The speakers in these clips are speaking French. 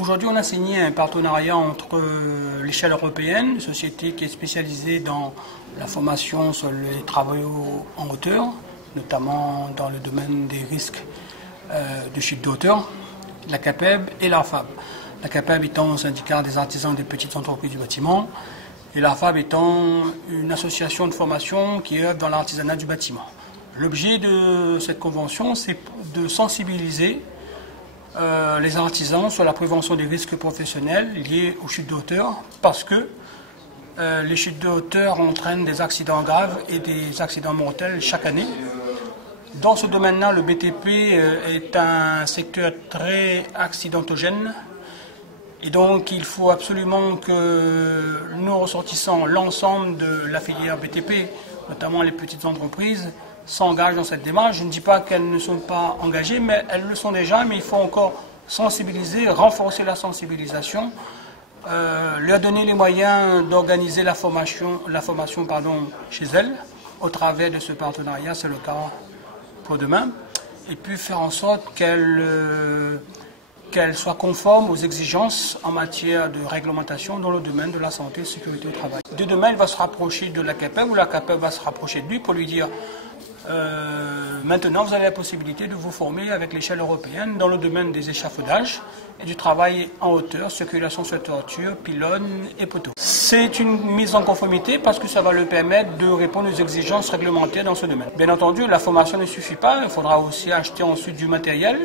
Aujourd'hui, on a signé un partenariat entre l'échelle européenne, une société qui est spécialisée dans la formation sur les travaux en hauteur, notamment dans le domaine des risques de chute de hauteur, la CAPEB et l'ARFAB. La CAPEB étant un syndicat des artisans des petites entreprises du bâtiment et l'ARFAB étant une association de formation qui œuvre dans l'artisanat du bâtiment. L'objet de cette convention, c'est de sensibiliser les artisans sur la prévention des risques professionnels liés aux chutes de hauteur, parce que les chutes de hauteur entraînent des accidents graves et des accidents mortels chaque année. Dans ce domaine-là, le BTP est un secteur très accidentogène, et donc il faut absolument que nous ressortissants, l'ensemble de la filière BTP, notamment les petites entreprises, s'engagent dans cette démarche. Je ne dis pas qu'elles ne sont pas engagées, mais elles le sont déjà, mais il faut encore sensibiliser, renforcer la sensibilisation, leur donner les moyens d'organiser la formation chez elles, au travers de ce partenariat, c'est le cas pour demain, et puis faire en sorte qu'elles soient conformes aux exigences en matière de réglementation dans le domaine de la santé et de la sécurité au travail. De demain, il va se rapprocher de la CAPEB, ou la CAPEB va se rapprocher de lui pour lui dire maintenant, vous avez la possibilité de vous former avec l'échelle européenne dans le domaine des échafaudages et du travail en hauteur, circulation sur toiture, pylônes et poteaux. C'est une mise en conformité parce que ça va leur permettre de répondre aux exigences réglementaires dans ce domaine. Bien entendu, la formation ne suffit pas, il faudra aussi acheter ensuite du matériel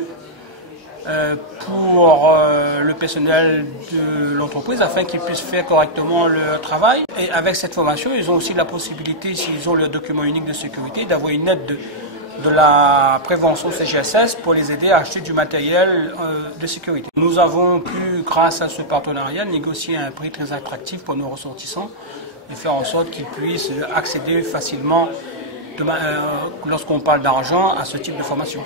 pour le personnel de l'entreprise afin qu'ils puissent faire correctement leur travail. Et avec cette formation, ils ont aussi la possibilité, s'ils ont leur document unique de sécurité, d'avoir une aide de la prévention CGSS pour les aider à acheter du matériel de sécurité. Nous avons pu, grâce à ce partenariat, négocier un prix très attractif pour nos ressortissants et faire en sorte qu'ils puissent accéder facilement, lorsqu'on parle d'argent, à ce type de formation.